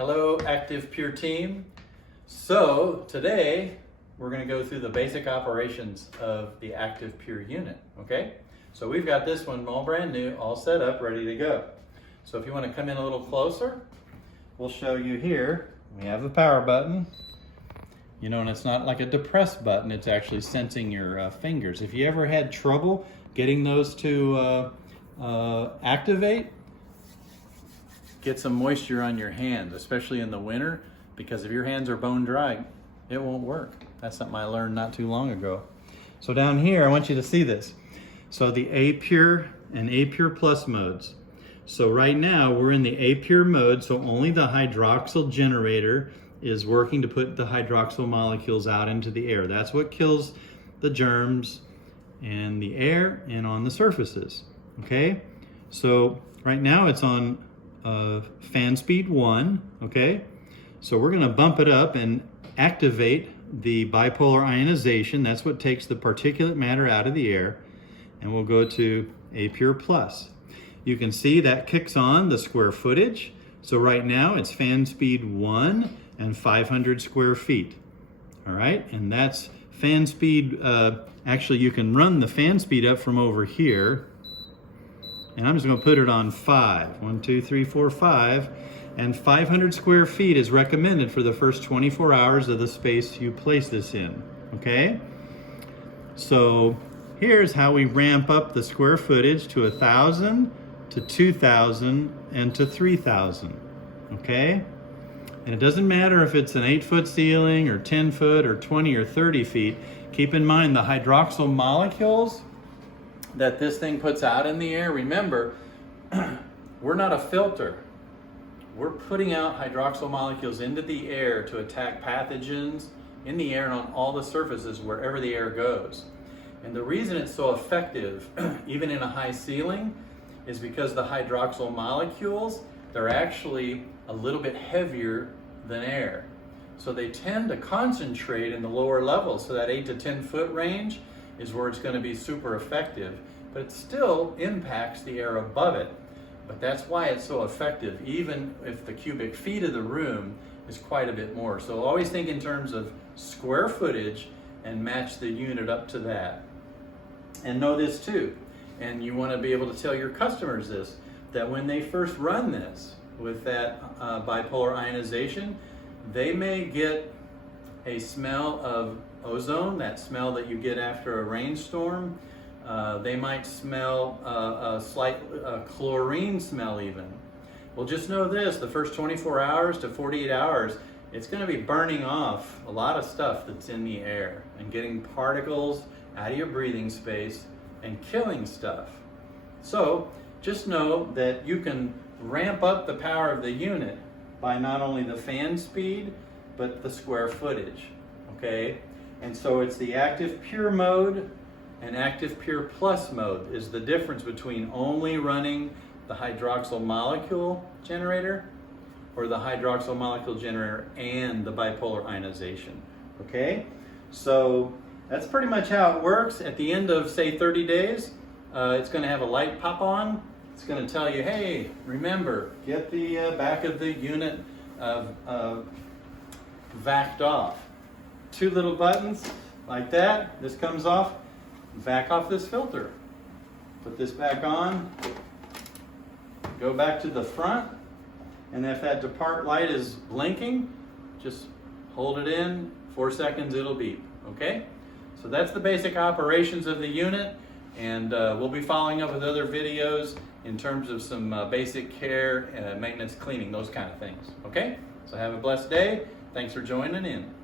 Hello, ActivePure team. So today we're going to go through the basic operations of the ActivePure unit, okay? So we've got this one all brand new, all set up, ready to go. So if you want to come in a little closer, we'll show you here. We have the power button, and it's not like a depress button, it's actually sensing your fingers. If you ever had trouble getting those to activate, get some moisture on your hands, especially in the winter, because if your hands are bone dry, it won't work. That's something I learned not too long ago. So down here, I want you to see this. So the APure and APure Plus modes. So right now we're in the APure mode, so only the hydroxyl generator is working to put the hydroxyl molecules out into the air. That's what kills the germs in the air and on the surfaces, okay? So right now it's on fan speed 1, okay? So we're gonna bump it up and activate the bipolar ionization. That's what takes the particulate matter out of the air. And we'll go to APure Plus. You can see that kicks on the square footage. So right now it's fan speed 1 and 500 square feet. All right, and that's fan speed. Actually, you can run the fan speed up from over here. And I'm just going to put it on 5. 1, 2, 3, 4, 5. And 500 square feet is recommended for the first 24 hours of the space you place this in. Okay? So here's how we ramp up the square footage to 1,000, to 2,000, and to 3,000. Okay? And it doesn't matter if it's an 8-foot ceiling or 10 foot or 20 or 30 feet. Keep in mind the hydroxyl molecules that this thing puts out in the air. Remember, we're not a filter. We're putting out hydroxyl molecules into the air to attack pathogens in the air and on all the surfaces wherever the air goes. And the reason it's so effective, even in a high ceiling, is because the hydroxyl molecules, they're actually a little bit heavier than air. So they tend to concentrate in the lower levels. So that 8 to 10 foot range is where it's going to be super effective, but it still impacts the air above it. But that's why it's so effective, even if the cubic feet of the room is quite a bit more. So always think in terms of square footage and match the unit up to that. And know this too, and you want to be able to tell your customers this, that when they first run this with that bipolar ionization, they may get a smell of ozone, that smell that you get after a rainstorm. They might smell a slight chlorine smell even. Well, just know this, the first 24 hours to 48 hours, it's going to be burning off a lot of stuff that's in the air and getting particles out of your breathing space and killing stuff. So just know that you can ramp up the power of the unit by not only the fan speed, but the square footage, okay? And so it's the ActivePure mode and ActivePure Plus mode is the difference between only running the hydroxyl molecule generator or the hydroxyl molecule generator and the bipolar ionization, okay? So that's pretty much how it works. At the end of, say, 30 days, it's going to have a light pop on. It's going to tell you, hey, remember, get the back of the unit vacked off. 2 little buttons like that. This comes off. Vac off this filter. Put this back on. Go back to the front. And if that depart light is blinking, just hold it in. 4 seconds, it'll beep. Okay? So that's the basic operations of the unit. And we'll be following up with other videos in terms of some basic care, maintenance, cleaning, those kind of things. Okay? So have a blessed day. Thanks for joining in.